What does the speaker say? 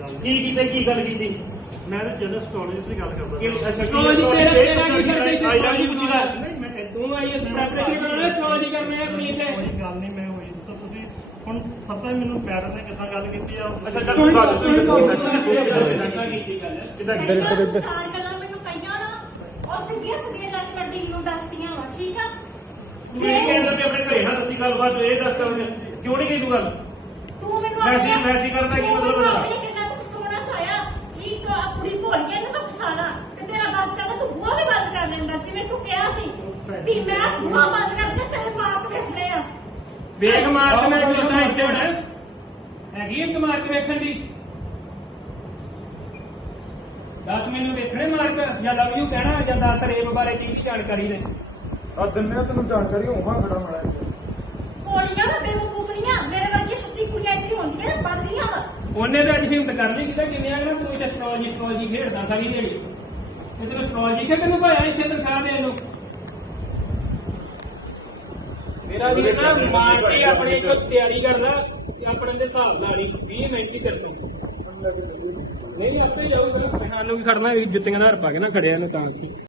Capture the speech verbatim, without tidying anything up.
ਕੀ ਕੀਤਾ ਕੀ ਗੱਲ ਕੀਤੀ ਮੈਂ ਜਦੋਂ ਐਸਟ੍ਰੋਲੋਜੀ ਦੀ ਗੱਲ ਕਰਦਾ ਕਿ ਐਸਟ੍ਰੋਲੋਜੀ ਤੇਰਾ ਤੇਰਾ ਕੀ ਕਰਦਾ ਆਈ ਜਾਨੀ ਪੁੱਛਦਾ ਨਹੀਂ ਮੈਂ ਤੂੰ ਆਈ ਪ੍ਰੈਪਰੇਸ਼ਨ ਕਰਨਾ ਐਸਟ੍ਰੋਲੋਜੀ ਕਰਨਾ ਹੈ ਆਪਣੀ ਤੇ ਕੋਈ ਗੱਲ ਨਹੀਂ ਮੈਂ ਹੋਈ ਤਾਂ ਤੁਸੀਂ ਹੁਣ ਪਤਾ ਹੀ ਮੈਨੂੰ ਪੈਰ ਨੇ ਕਿੱਦਾਂ ਗੱਲ ਕੀਤੀ ਆ ਅੱਛਾ ਚੱਲ ਤੂੰ ਗੱਲ ਤੂੰ ਕੀਤੀ ਗੱਲ ਕਿਦਾਂ ਸਾਲ ਗੱਲਾਂ ਮੈਨੂੰ ਕਈਆਂ ਨਾ ਉਹ ਸਿੱਧੀਆਂ ਸਿੱਧੀਆਂ ਜਾ ਕੇ ਵੱਡੀ ਨੂੰ ਦੱਸਦੀਆਂ ਵਾ ਠੀਕ ਆ ਮੇਰੇ ਕਹਿੰਦੇ ਤੇ ਆਪਣੇ ਘਰੇ ਨਾ ਦੱਸੀ ਗੱਲਬਾਤ ਇਹ ਦੱਸ ਕਰ ਕਿਉਂ ਨਹੀਂ ਕਹੀ ਤੂੰ ਗੱਲ ਤੂੰ ਮੈਨੂੰ ਮੈਸੇਜ ਮੈਸੇਜ ਕਰਦਾ ਕੀ ਮਤਲਬ ਉਹਦਾ ਉਹਦਾ ਕਿੰਨਾ ਤੂੰ ਸੋਣਾ ਚਾਹਿਆ ਕੀ ਤੂੰ ਆਪਣੀ ਭੁੱਲ ਗਿਆ ਨਾ ਫਸਾਣਾ ਤੇ ਤੇਰਾ ਬਸ ਕਰਦਾ ਤੂੰ ਬੂਹਾ ਵੀ ਬੰਦ ਕਰ ਲੈਂਦਾ ਜਿਵੇਂ ਤੂੰ ਕਿਹਾ ਸੀ ਵੀ ਮੈਂ ਬੂਹਾ ਬੰਦ ਕਰਕੇ ਤੇਰੇ ਮਾਪ ਵੇਖਣੇ ਆ ਵੇਖ ਮਾਰ ਮੈਂ ਕਿਹਾ ਇੱਥੇ ਹੁਣ ਹੈਗੀ ਇੱਕ ਮਾਰਕ ਵੇਖਣ ਦੀ ਦੱਸ ਮੈਨੂੰ ਵੇਖਣੇ ਮਾਰਕ ਜਾਂ ਲਵ ਯੂ ਕਹਿਣਾ ਜਾਂ ਦੱਸ ਰੇਪ ਬਾਰੇ ਚੀਜ਼ ਦੀ ਜਾਣਕਾਰੀ ਦੇ ਆ ਦਿੰਨੇ ਤੈਨੂੰ ਜਾਣਕਾਰੀ ਹੋਵਾਂ ਖੜਾ ਮੜਾ ਕੋੜੀਆਂ ਨਾ ਬੇਵਕੂਫੀਆਂ ਮੇਰੇ ਵਰਗੀ ਸੁੱਤੀ ਕੁੜੀਆਂ ਇੱਥੇ ਹੁੰਦੀਆਂ ਨੇ ਪੜਦੀਆਂ ਵਾ ਉਹਨੇ ਤਾਂ ਅੱਜ ਹਿੰਮਤ ਕਰ ਲਈ ਕਿਤਾ ਕਿੰਨੇ ਆ ਤੂੰ ਇਸ ਐਸਟ੍ਰੋਲੋਜੀ ਐਸਟ੍ਰੋਲੋਜੀ ਖੇਡਦਾ ਸਾਰੀ ਦਿਹਾੜੀ ਇਹ ਤੈਨੂੰ ਐਸਟ੍ਰੋਲੋਜੀ ਕਿ ਤੈਨੂੰ ਭਾਇਆ ਇੱਥੇ ਤਨਖਾਹ ਦੇਣ ਨੂੰ ਮੇਰਾ ਵੀ ਨਾ ਮਾਰ ਕੇ ਆਪਣੇ ਇੱਥੋਂ ਤਿਆਰੀ ਕਰ ਲੈ ਤੇ ਆਪਣੇ ਦੇ ਹਿਸਾਬ ਨਾਲ ਹੀ ਵੀਹ ਮਿੰਟ ਹੀ ਕਰ ਤੂੰ ਨਹੀਂ ਆਪੇ ਜਾਊਗਾ ਸਾਨੂੰ ਵੀ ਖੜਨਾ ਜੁੱਤੀਆਂ ਦਾ ਹਰ ਪਾ ਕੇ ਨਾ ਖੜਿਆ ਨੂੰ ਤਾਂ